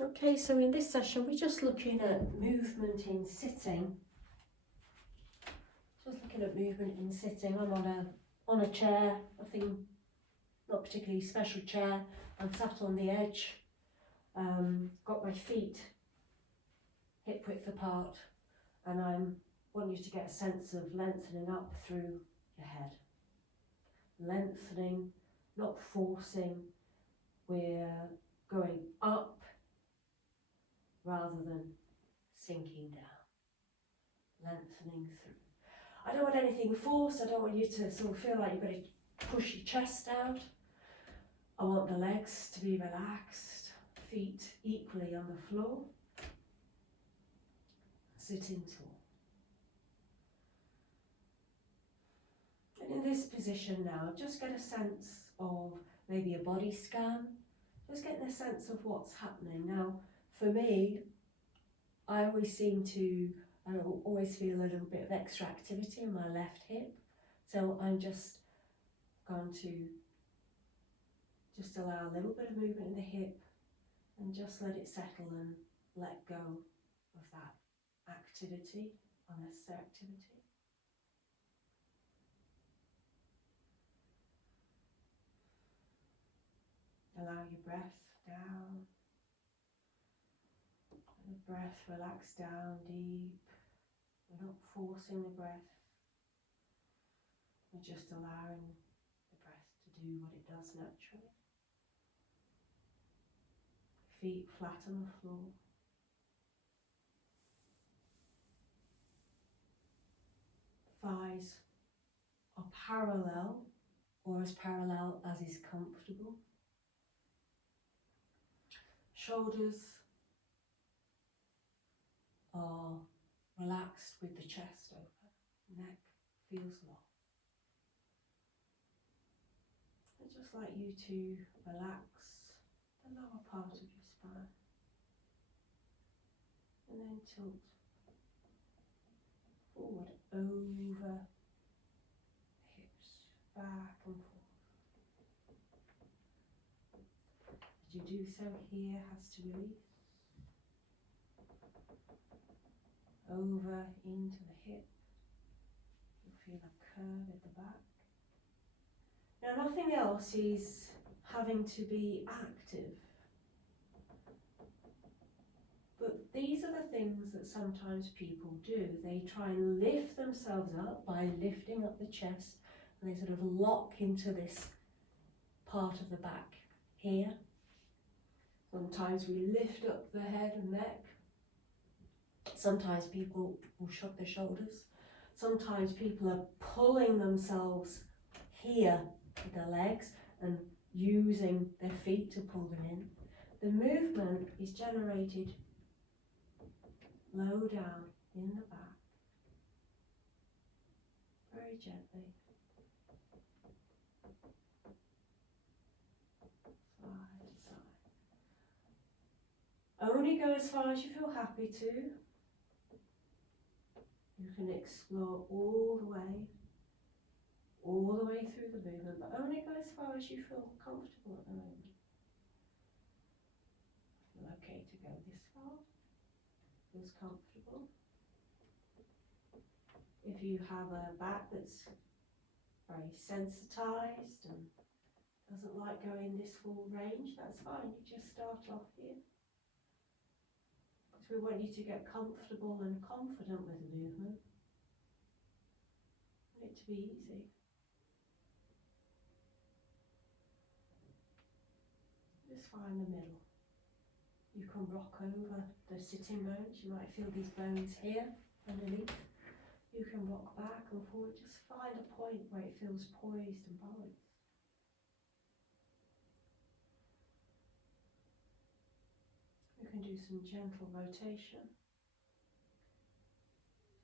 Okay, so in this session we're just looking at movement in sitting. Just looking at movement in sitting. I'm on a chair, nothing, not particularly special chair. I'm sat on the edge, got my feet hip width apart, and I want you to get a sense of lengthening up through your head. Lengthening, not forcing. We're going up rather than sinking down. Lengthening through. I don't want anything forced. I don't want you to sort of feel like you've got to push your chest out. I want the legs to be relaxed, feet equally on the floor. Sitting tall. And in this position now, just get a sense of maybe a body scan. Just getting a sense of what's happening. Now, for me, I always seem to always feel a little bit of extra activity in my left hip. So I'm just going to just allow a little bit of movement in the hip and just let it settle and let go of that activity, unnecessary activity. Allow your breath down. Let the breath relax down deep. We're not forcing the breath. We're just allowing the breath to do what it does naturally. Feet flat on the floor. Thighs are parallel, or as parallel as is comfortable. Shoulders are relaxed with the chest open. Neck feels long. I'd just like you to relax the lower part of your spine and then tilt forward over the hips, back and forth. As you do so, here has to release. Over into the hip. You'll feel a curve at the back. Now, nothing else is having to be active. But these are the things that sometimes people do. They try and lift themselves up by lifting up the chest, and they sort of lock into this part of the back here. Sometimes we lift up the head and neck. Sometimes people will shrug their shoulders. Sometimes people are pulling themselves here with their legs and using their feet to pull them in. The movement is generated low down in the back, very gently. Side to side. Only go as far as you feel happy to. You can explore all the way through the movement, but only go as far as you feel comfortable at the moment. Feel okay to go this far? Feels comfortable. If you have a back that's very sensitized and doesn't like going this full range, that's fine. You just start off here. Because we want you to get comfortable and confident with the movement. We want it to be easy. Just find the middle. You can rock over the sitting bones. You might feel these bones here underneath. You can rock back and forward. Just find a point where it feels poised and balanced. You can do some gentle rotation.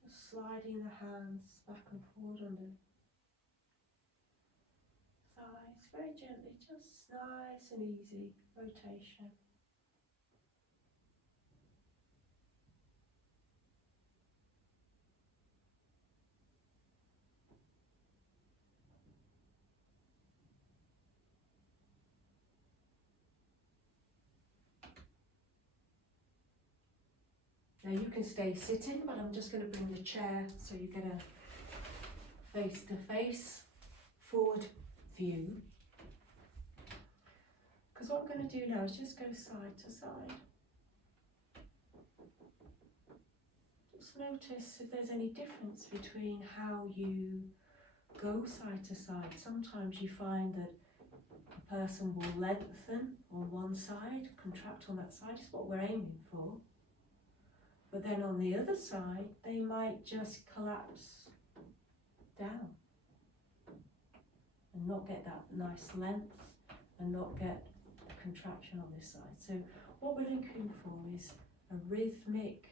Just sliding the hands back and forward on the thighs, very gently, just nice and easy rotation. Now you can stay sitting, but I'm just going to bring the chair so you get a face-to-face forward view. Because what I'm going to do now is just go side to side. Just notice if there's any difference between how you go side to side. Sometimes you find that a person will lengthen on one side, contract on that side, is what we're aiming for. But then on the other side, they might just collapse down and not get that nice length and not get a contraction on this side. So what we're looking for is a rhythmic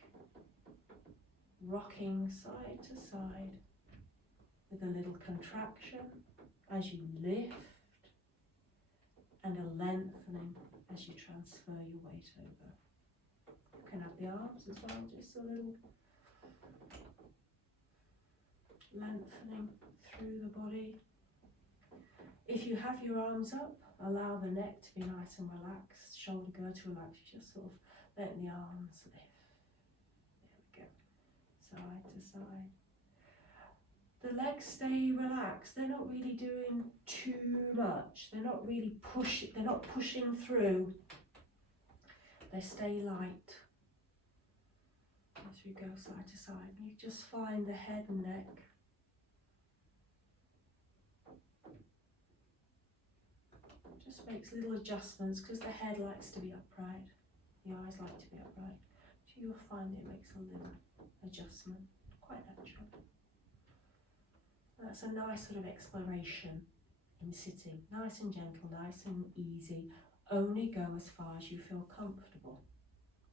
rocking side to side with a little contraction as you lift and a lengthening as you transfer your weight over. You can have the arms as well, just a little lengthening through the body. If you have your arms up, allow the neck to be nice and relaxed, shoulder girdle relaxed, just sort of letting the arms lift. There we go, side to side. The legs stay relaxed, they're not really doing too much, they're not really pushing through, they stay light. As we go side to side, you just find the head and neck. Just makes little adjustments because the head likes to be upright, the eyes like to be upright. So you'll find it makes a little adjustment, quite natural. That's a nice sort of exploration in sitting, nice and gentle, nice and easy. Only go as far as you feel comfortable,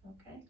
okay?